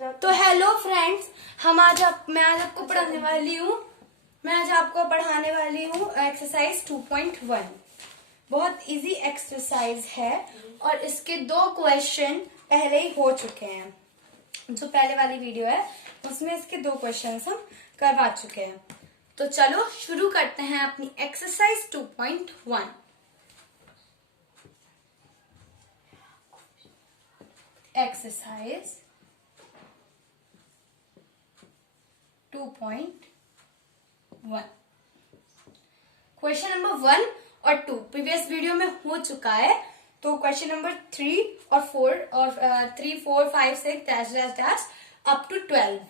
तो hello friends, मैं आज आपको पढ़ाने वाली हूँ। एक्सरसाइज 2.1। बहुत इजी एक्सरसाइज है और इसके 2 क्वेश्चन पहले ही हो चुके हैं। जो पहले वाली वीडियो है उसमें इसके 2 क्वेश्चन हम करवा चुके हैं। तो चलो शुरू करते हैं अपनी एक्सरसाइज 2.1। एक्सरसाइज 2.1 क्वेश्चन नंबर 1 और 2 प्रीवियस वीडियो में हो चुका है। तो क्वेश्चन नंबर 3 और 4 और 3, 4, 5, 6 dash dash dash up to 12।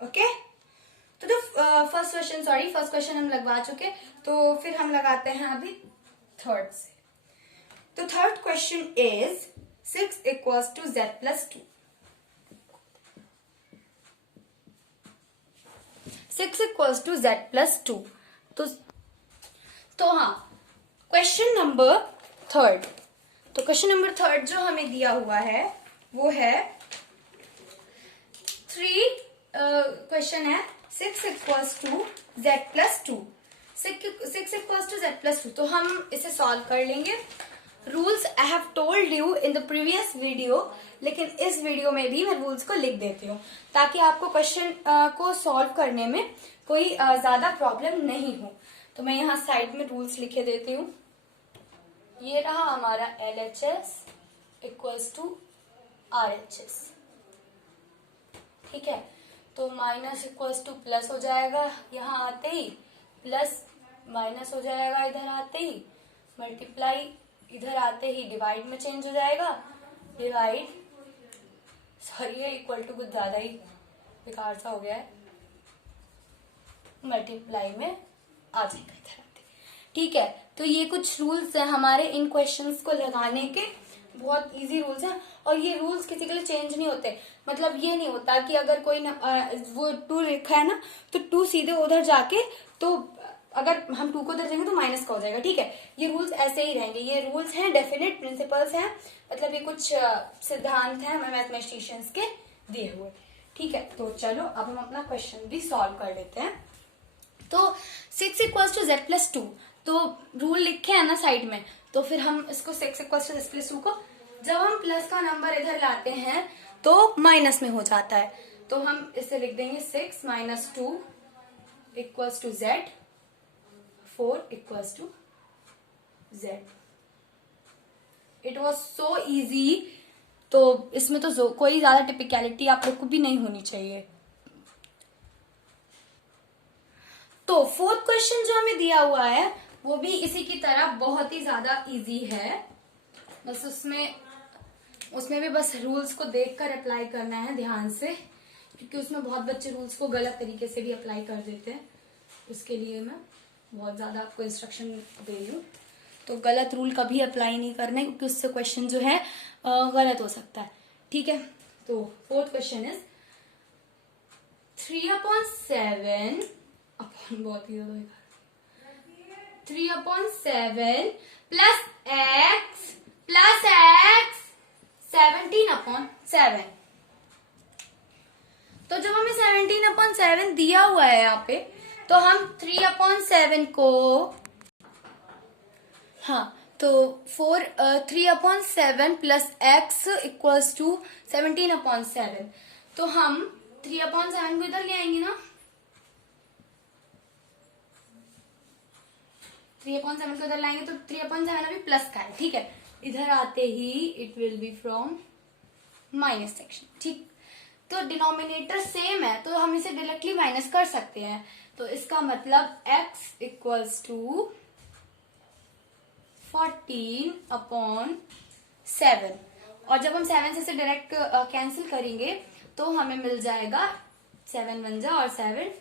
Okay, तो फर्स्ट क्वेश्चन हम लगवा चुके, तो फिर हम लगाते हैं अभी थर्ड से। तो third question is 6 equals to z plus 2। 6 equals to z plus 2। तो हाँ, क्वेश्चन नंबर थर्ड। तो क्वेश्चन नंबर थर्ड जो हमें दिया हुआ है वो है 3 क्वेश्चन है 6 equals to z plus 2। 6 equals to z plus 2। तो हम इसे सॉल्व कर लेंगे। Rules I have told you in the previous video, लेकिन इस वीडियो में भी मैं रूल्स को लिख देती हूँ ताकि आपको क्वेश्चन को सॉल्व करने में कोई ज्यादा प्रॉब्लम नहीं हो। तो मैं यहाँ साइड में रूल्स लिखे देती हूँ। ये रहा हमारा LHS इक्वल्स टू RHS। ठीक है, तो माइनस इक्वल्स टू प्लस हो जाएगा यहाँ आते ही, प्लस माइनस हो जाएगा इधर आते ही, मल्टीप्लाई इधर आते ही डिवाइड में चेंज हो जाएगा, डिवाइड सॉरी ये इक्वल टू कुछ ज्यादा ही बेकार सा हो गया है, मल्टीप्लाई में आ जाएगा इधर आते। ठीक है, तो ये कुछ रूल्स है हमारे इन क्वेश्चंस को लगाने के। बहुत इजी रूल्स हैं और ये रूल्स किसी के लिए चेंज नहीं होते। मतलब ये नहीं होता कि अगर कोई वो 2 लिखा है ना तो 2 सीधे उधर जाके, तो अगर हम 2 को उधर जाएंगे तो माइनस का हो जाएगा। ठीक है, ये रूल्स ऐसे ही रहेंगे। ये रूल्स हैं, डेफिनेट प्रिंसिपल्स हैं, मतलब ये कुछ सिद्धांत हैं मैथमेटिशियंस के दिए हुए। ठीक है, तो चलो अब हम अपना क्वेश्चन भी सॉल्व कर लेते हैं। तो 6 इक्वल्स टू z प्लस 2, तो रूल लिखे है ना साइड में, तो फिर हम इसको 6 इक्वल्स टू z प्लस 2 को जब हम प्लस का नंबर इधर लाते हैं तो माइनस में हो जाता है। तो हम इसे लिख देंगे 6 minus 2 equals to z, 4 equals to z। It was so easy. तो इसमें तो कोई ज्यादा टिपिकलिटी आप लोग को भी नहीं होनी चाहिए। तो फोर्थ क्वेश्चन जो हमें दिया हुआ है वो भी इसी की तरह बहुत ही ज्यादा इजी है। बस उसमें भी बस रूल्स को देखकर अप्लाई करना है ध्यान से, क्योंकि उसमें बहुत बच्चे रूल्स को गलत तरीके से भी अप्लाई कर देते हैं। उसके लिए मैं बहुत ज्यादा आपको इंस्ट्रक्शन दे रही हूँ। तो गलत रूल कभी अप्लाई नहीं करना है, क्योंकि उससे क्वेश्चन जो है गलत हो सकता है। ठीक है, तो फोर्थ क्वेश्चन इज 3/7 बहुत ही 3/7 प्लस x 17/7। तो जब हमें 17/7 दिया हुआ है यहाँ पे, तो हम 3/7 को, हाँ, तो 3/7 प्लस x इक्वल्स टू 17/7। तो हम 3/7 को इधर ले आएंगे ना, 3/7 को इधर लाएंगे तो 3/7 अभी प्लस का है। ठीक है, इधर आते ही it will be from minus section. ठीक, तो डिनोमिनेटर सेम है तो हम इसे डायरेक्टली माइनस कर सकते हैं। तो इसका मतलब x इक्वल्स टू 14/7। और जब हम 7 से इसे डायरेक्ट कैंसिल करेंगे तो हमें मिल जाएगा 7 1 जा और 7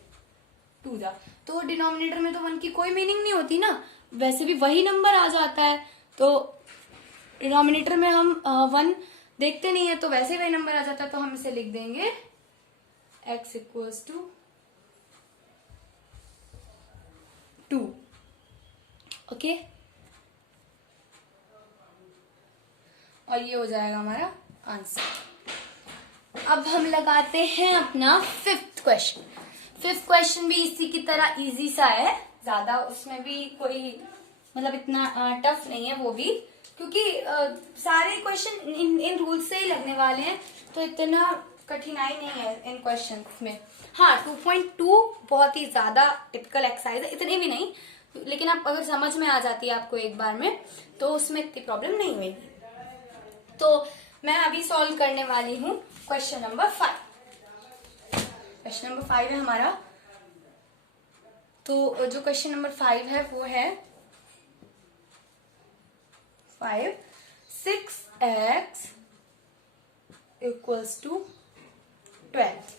2 जा। तो डिनोमिनेटर में तो 1 की कोई मीनिंग नहीं होती ना, वैसे भी वही नंबर आ जाता है। तो डिनोमिनेटर में हम 1 देखते नहीं है तो वैसे ही वही नंबर आ जाता है। तो हम इसे लिख देंगे x इक्वल्स टू 2। ओके, और ये हो जाएगा हमारा आंसर। अब हम लगाते हैं अपना फिफ्थ क्वेश्चन। फिफ्थ क्वेश्चन भी इसी की तरह इजी सा है, ज्यादा उसमें भी कोई मतलब इतना टफ नहीं है वो भी, क्योंकि सारे क्वेश्चन इन रूल्स से ही लगने वाले हैं, तो इतना कठिनाई नहीं है इन क्वेश्चंस में। हाँ 2.2 बहुत ही ज्यादा टिपिकल एक्सरसाइज है, इतनी भी नहीं, लेकिन आप अगर समझ में आ जाती है आपको एक बार में तो उसमें इतनी प्रॉब्लम नहीं होगी। तो मैं अभी सॉल्व करने वाली हूँ क्वेश्चन नंबर 5। क्वेश्चन नंबर 5 है हमारा। तो जो क्वेश्चन नंबर 5 है वो है 5 6x equals to 12।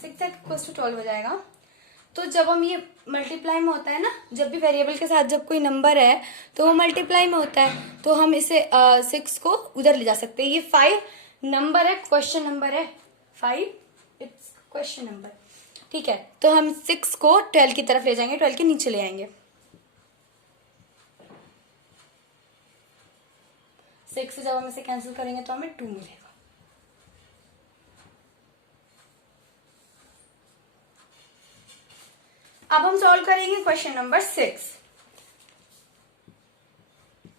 6x equals to 12 हो जाएगा। तो जब हम ये मल्टीप्लाई में होता है ना, जब भी वेरिएबल के साथ जब कोई नंबर है तो वो मल्टीप्लाई में होता है, तो हम इसे 6 को उधर ले जा सकते हैं। ये 5 नंबर है, क्वेश्चन नंबर है 5, इट्स क्वेश्चन नंबर, ठीक है। तो हम 6 को 12 की तरफ ले जाएंगे, 12 के नीचे ले आएंगे। 6 से जब हम इसे कैंसिल करेंगे तो हमें 2 मिलेगा। अब हम सॉल्व करेंगे question number 6।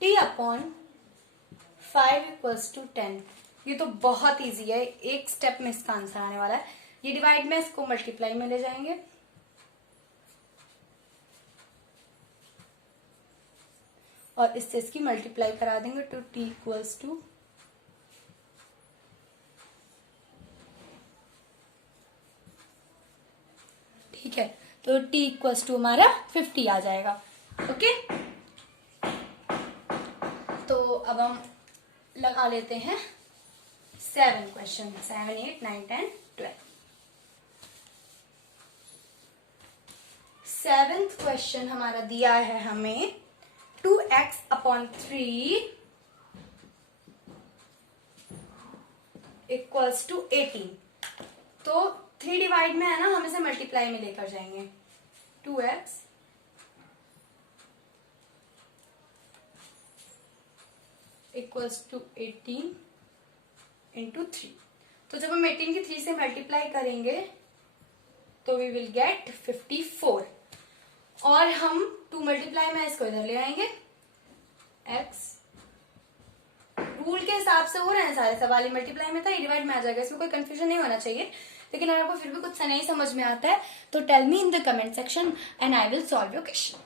t upon 5 equals to 10। ये तो बहुत इजी है, एक स्टेप में इसका आंसर आने वाला है। ये डिवाइड में, इसको मल्टीप्लाई में ले जाएंगे, और इससे इसकी मल्टीप्लाई करा देंगे तो t इक्वल्स टू ठीक है, तो t इक्वल्स टू हमारा 50 आ जाएगा। ओके, तो अब हम लगा लेते हैं 7 क्वेश्चन, 7 8 9 10 12। 7th क्वेश्चन हमारा दिया है हमें 2x अपॉन 3 इक्वल्स टू 18। तो 3 डिवाइड में है ना, हम इसे मल्टीप्लाई में लेकर जाएंगे। 2x equals to 18 into 3। तो जब हम 18 की 3 से मल्टीप्लाई करेंगे तो वी विल गेट 54, और हम 2 मल्टीप्लाई में इसको इधर ले आएंगे। x रूल के हिसाब से हो रहे हैं सारे सवाल, मल्टीप्लाई में था, ये डिवाइड में आ जाएगा, इसमें कोई कंफ्यूजन नहीं होना चाहिए। लेकिन अगर आपको फिर भी कुछ नहीं समझ में आता है तो tell me in the comment section and I will solve your question,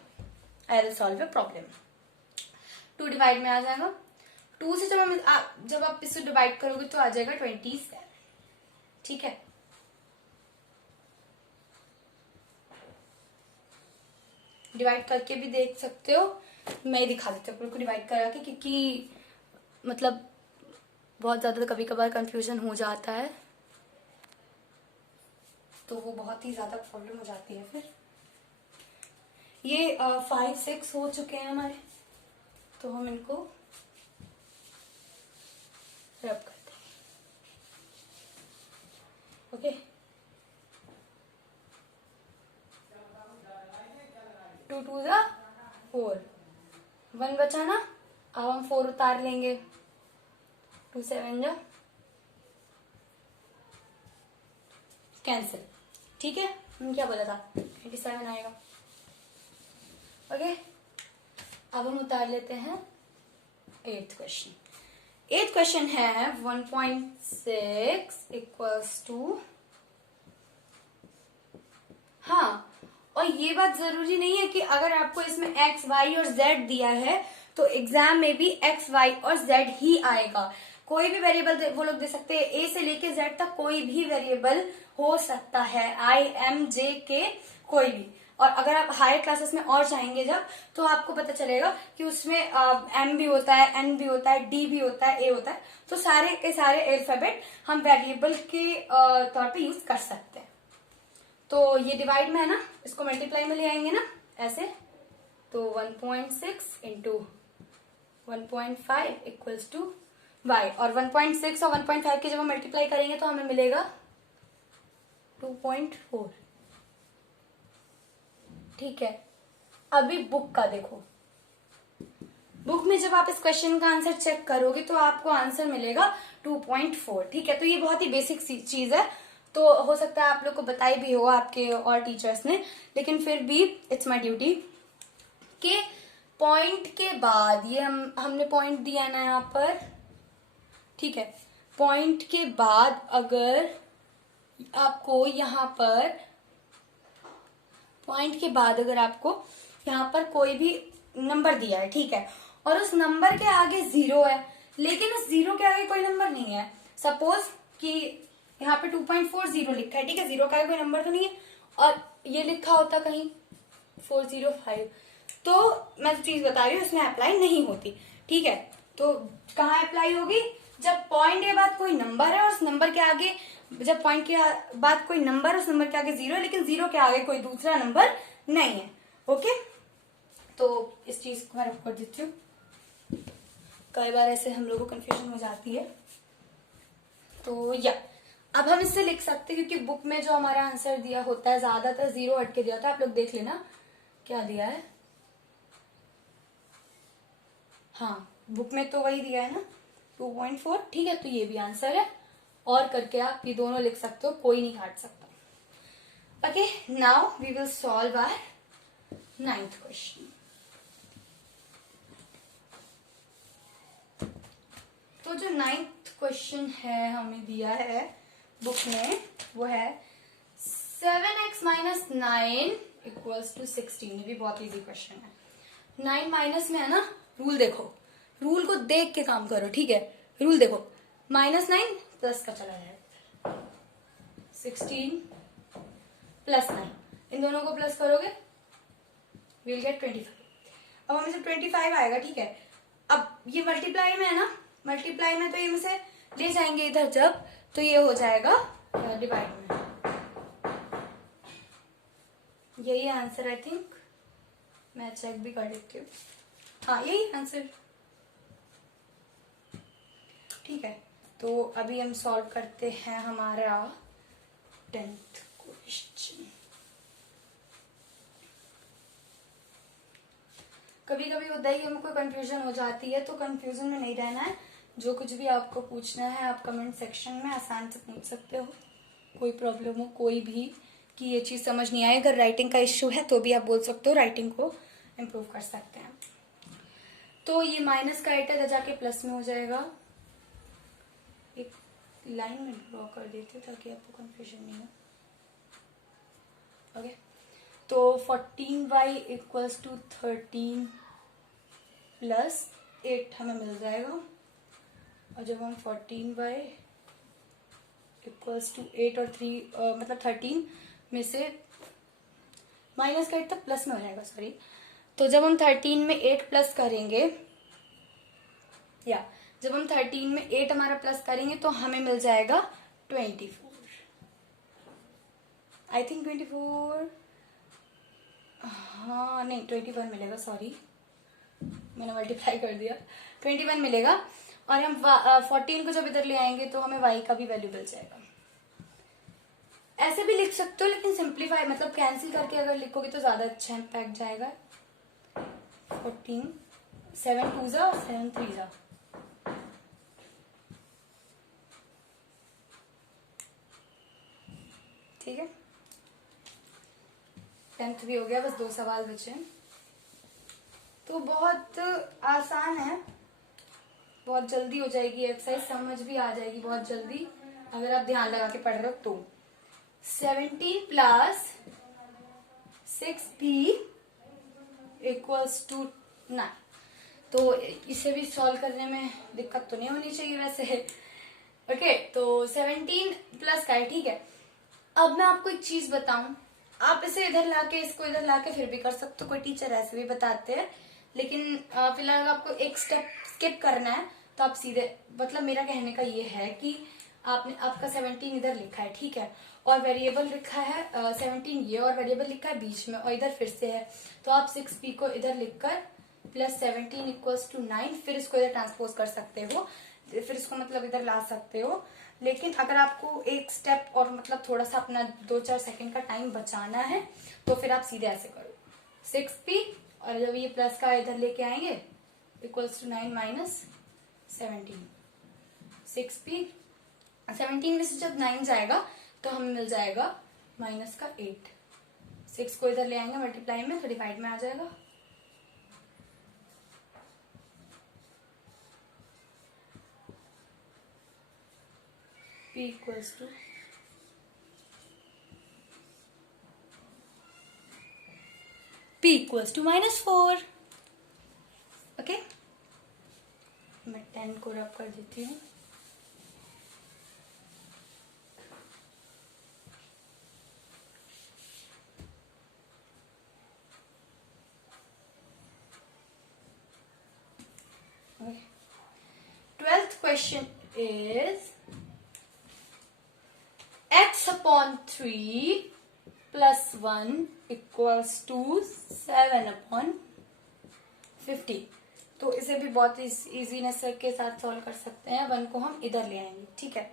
I will solve your problem. 2 divide में आ जाएगा, 2 से जब आप इसे डिवाइड करोगे तो आ जाएगा 27, ठीक है। डिवाइड करके भी देख सकते हो, मैं दिखा देती हूँ आपको डिवाइड करा के, क्योंकि मतलब बहुत ज्यादा कभी कभार कंफ्यूजन हो जाता है, तो वो बहुत ही ज्यादा प्रॉब्लम हो जाती है फिर। ये 5 6 हो चुके हैं हमारे, तो हम इनको रब करते हैं। ओके, 2 2 जा 4, 1 बचा ना, अब हम 4 उतार लेंगे। 2 7 जा कैंसिल, ठीक है। हम क्या बोला था, 27 आएगा। ओके, अब हम उतार लेते हैं 8th क्वेश्चन। 8th क्वेश्चन है 1.6 इक्वल्स टू, हाँ, और ये बात जरूरी नहीं है कि अगर आपको इसमें x y और z दिया है तो एग्जाम में भी x y और z ही आएगा। कोई भी वेरिएबल वो लोग दे सकते हैं, a से लेके z तक कोई भी वेरिएबल हो सकता है, i m j k कोई भी। और अगर आप हायर क्लासेस में और जाएंगे जब, तो आपको पता चलेगा कि उसमें m भी होता है, n भी होता है, d भी होता है, a होता है। तो सारे के सारे अल्फाबेट हम वेरिएबल के तौर पे यूज कर सकते हैं। तो ये डिवाइड में है ना, इसको मल्टीप्लाई में ले आएंगे ना ऐसे, तो 1.6 इंटू 1.5 इक्वल्स टू y, और 1.6 और 1.5 की जब हम मल्टीप्लाई करेंगे तो हमें मिलेगा 2.4, ठीक है। अभी बुक का देखो, बुक में जब आप इस क्वेश्चन का आंसर चेक करोगे तो आपको आंसर मिलेगा 2.4। ठीक है, तो ये बहुत ही बेसिक चीज है, तो हो सकता है आप लोग को बताई भी होगा आपके और टीचर्स ने, लेकिन फिर भी इट्स माय ड्यूटी कि पॉइंट के बाद ये हमने पॉइंट दिया है ना यहाँ पर, ठीक है, पॉइंट के बाद अगर आपको यहाँ पर पॉइंट के बाद अगर आपको यहाँ पर कोई भी नंबर दिया है, ठीक है, और उस नंबर के आगे 0 है, लेकिन उस 0 के आगे कोई नंबर नहीं है, सपोज कि यहाँ पे 2.40 लिखा है, ठीक है, 0 का आगे कोई नंबर तो नहीं है, और ये लिखा होता कहीं 405, तो मैं जो चीज बता रही हूँ इसमें अप्लाई नहीं होती। ठीक है, तो कहाँ अप्लाई होगी? जब पॉइंट के बाद कोई नंबर है और उस नंबर के आगे, जब पॉइंट के बाद कोई नंबर है, उस नंबर के आगे 0 है, लेकिन 0 के आगे कोई दूसरा नंबर नहीं है। ओके, तो इस चीज को मैं रख कर देती हूँ, कई बार ऐसे हम लोगों को कंफ्यूजन हो जाती है। तो या अब हम इससे लिख सकते हैं, क्योंकि बुक में जो हमारा आंसर दिया होता है ज्यादातर 0 हट के दिया होता है, आप लोग देख लेना क्या दिया है। हाँ, बुक में तो वही दिया है ना 2.4। ठीक है, तो ये भी आंसर है, और करके आप ये दोनों लिख सकते हो, कोई नहीं काट सकता। Okay, now we will solve our 9th question. तो जो 9th क्वेश्चन है हमें दिया है बुक में, वो है 7x माइनस 9 इक्वल्स टू 16। ये भी बहुत इजी क्वेश्चन है। 9 माइनस में है ना, रूल देखो, रूल को देख के काम करो। ठीक है, रूल देखो, -9 प्लस का चला जाएगा, 16 प्लस 9, इन दोनों को प्लस करोगे विल गेट 25। अब हमें जब 25 आएगा, ठीक है, अब ये मल्टीप्लाई में है ना, मल्टीप्लाई में तो ये में से ले जाएंगे इधर, जब तो ये हो जाएगा डिवाइड में। यही आंसर, आई थिंक, मैं चेक भी कर लेती हूँ। हाँ, यही आंसर। ठीक है, तो अभी हम सॉल्व करते हैं हमारा 10th क्वेश्चन। कभी कभी होता है कि हमको कंफ्यूजन हो जाती है, तो कंफ्यूजन में नहीं रहना है। जो कुछ भी आपको पूछना है आप कमेंट सेक्शन में आसान से पूछ सकते हो, कोई प्रॉब्लम हो कोई भी कि ये चीज समझ नहीं आए, अगर राइटिंग का इश्यू है तो भी आप बोल सकते हो, राइटिंग को इम्प्रूव कर सकते हैं। तो ये माइनस का इधर जाके प्लस में हो जाएगा। एक लाइन में ड्रॉ कर देते ताकि आपको कंफ्यूजन नहीं हो। ओके, तो 14y इक्वल्स टू 13 प्लस 8 हमें मिल जाएगा, और जब हम 14y इक्वल्स टू 8 और 3 मतलब 13 में से माइनस का 8 तक प्लस में हो जाएगा, सॉरी। तो जब हम 13 में 8 प्लस करेंगे, या जब हम 13 में 8 हमारा प्लस करेंगे तो हमें मिल जाएगा 24, आई थिंक 24, हाँ नहीं 21 मिलेगा, सॉरी मैंने मल्टीप्लाई कर दिया, 21 मिलेगा। और हम 14 को जब इधर ले आएंगे तो हमें y का भी वैल्यू मिल जाएगा। ऐसे भी लिख सकते हो, लेकिन सिंप्लीफाई मतलब कैंसिल करके अगर लिखोगे तो ज्यादा अच्छा इम्पैक्ट जाएगा। 14 7 2 जा 7 3 जा, ठीक है, 10th भी हो गया, बस 2 सवाल बचे हैं। तो बहुत आसान है, बहुत जल्दी हो जाएगी एक्सरसाइज, समझ भी आ जाएगी बहुत जल्दी अगर आप ध्यान लगा के पढ़ रहे हो तो। 17 प्लस 6b इक्वल्स टू 9। तो इसे भी सॉल्व करने में दिक्कत तो नहीं होनी चाहिए वैसे। ओके, तो 17 प्लस का है, ठीक है। अब मैं आपको एक चीज बताऊं, आप इसे इधर लाके इसको इधर लाके फिर भी कर सकते हो, कोई टीचर ऐसे भी बताते हैं, लेकिन फिलहाल आपको एक स्टेप स्किप करना है, तो आप सीधे, मतलब मेरा कहने का ये है कि आपने आपका 17 इधर लिखा है, ठीक है, और वेरिएबल लिखा है 17 ये, और वेरिएबल लिखा है बीच में, और इधर फिर से है, तो आप 6p को इधर लिखकर प्लस 17 इक्वल्स टू 9, फिर इसको इधर ट्रांसपोज कर सकते हो, फिर इसको मतलब इधर ला सकते हो। लेकिन अगर आपको एक स्टेप और मतलब थोड़ा सा अपना 2-4 सेकंड का टाइम बचाना है तो फिर आप सीधे ऐसे करो 6p, और जब ये प्लस का इधर लेके आएंगे इक्वल्स टू 9 माइनस 17। 6p 17 में से जब 9 जाएगा तो हमें मिल जाएगा माइनस का 8। 6 को इधर ले आएंगे मल्टीप्लाई में तो डिवाइड में आ जाएगा। p equals to -4। ओके, मैं 10 को रब कर देती हूँ। Twelfth question is x/3 plus 1 equals to 7/50। तो इसे भी बहुत इजीनेस के साथ सॉल्व कर सकते हैं। 1 को हम इधर ले आएंगे, ठीक है।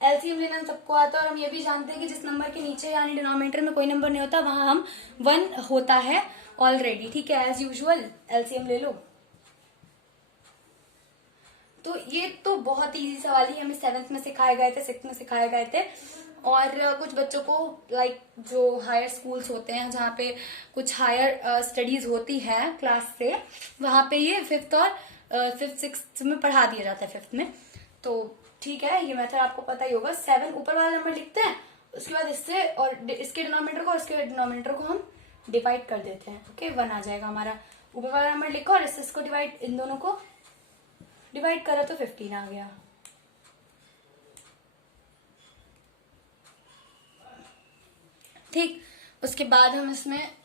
एलसीएम लेना सबको आता है और हम ये भी जानते हैं कि जिस नंबर के नीचे यानी डिनोमिनेटर में कोई नंबर नहीं होता वहां हम 1 होता है ऑलरेडी, ठीक है। एज यूजुअल एलसीएम ले लो। तो ये तो बहुत इजी सवाल ही हमें 7th में सिखाए गए थे, 6th में सिखाए गए थे। और कुछ बच्चों को लाइक जो हायर स्कूल्स होते हैं जहाँ पे कुछ हायर स्टडीज होती है क्लास से, वहां पे ये 5th और 5th 6th में पढ़ा दिया जाता है 5th में। तो ठीक है, ये मेथड आपको पता ही होगा। 7 ऊपर वाला नंबर लिखते हैं, उसके बाद इससे और इसके डिनोमिनेटर को और इसके डिनोमिनेटर को हम डिवाइड कर देते हैं। ओके, 1 आ जाएगा हमारा। ऊपर वाला नंबर लिखो और इसको डिवाइड, इन दोनों को डिवाइड करा तो 15 आ गया। ठीक, उसके बाद हम इसमें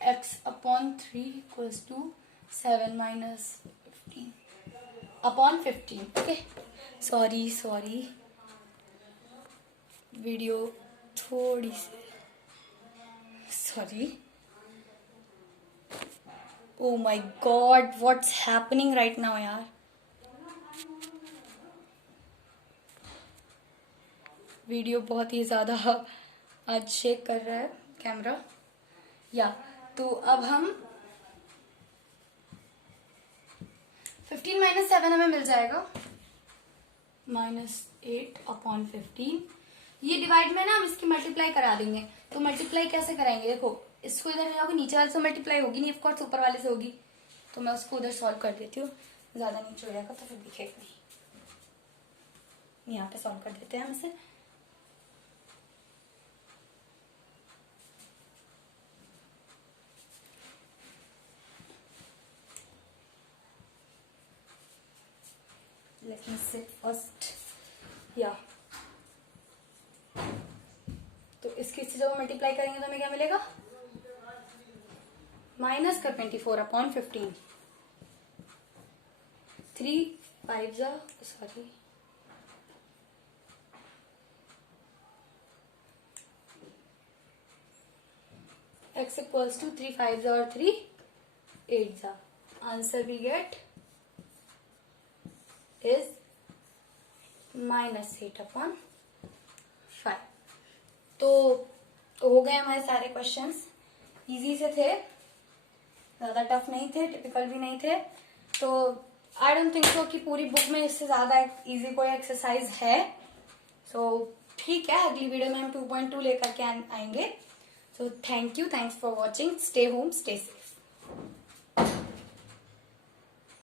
x/3 equals to 7 minus 15/15। Okay, sorry video थोड़ी सी sorry. Oh my god, what's happening right now यार। वीडियो बहुत ही ज्यादा आज शेक कर रहा है कैमरा। या तो अब हम 15 माइनस 7 हमें मिल जाएगा -8/15। ये डिवाइड में ना हम इसकी मल्टीप्लाई करा देंगे। तो मल्टीप्लाई कैसे कराएंगे, देखो इसको इधर ले जाओगे, नीचे वाले से मल्टीप्लाई होगी नहीं, ऑफकोर्स ऊपर वाले से होगी। तो मैं उसको उधर सॉल्व कर देती हूँ, ज्यादा नीचे हो जाएगा तो फिर दिखेगा नहीं। यहाँ पे सॉल्व कर देते हैं हम इसे। Let me sit first. या तो इसकी से जब मल्टीप्लाई करेंगे तो हमें क्या मिलेगा, माइनस का 24/15। 3 5 सॉरी x इक्वल्स टू 3 5 और 3 8। Answer we get is -8/5। तो हो गए हमारे सारे क्वेश्चंस। इजी से थे, ज्यादा टफ नहीं थे, टिपिकल भी नहीं थे। तो आई डोंट थिंक सो कि पूरी बुक में इससे ज्यादा इजी कोई एक्सरसाइज है। सो ठीक है, अगली वीडियो में हम 2.2 लेकर के आएंगे। So thank you, thanks for watching. Stay home, stay safe.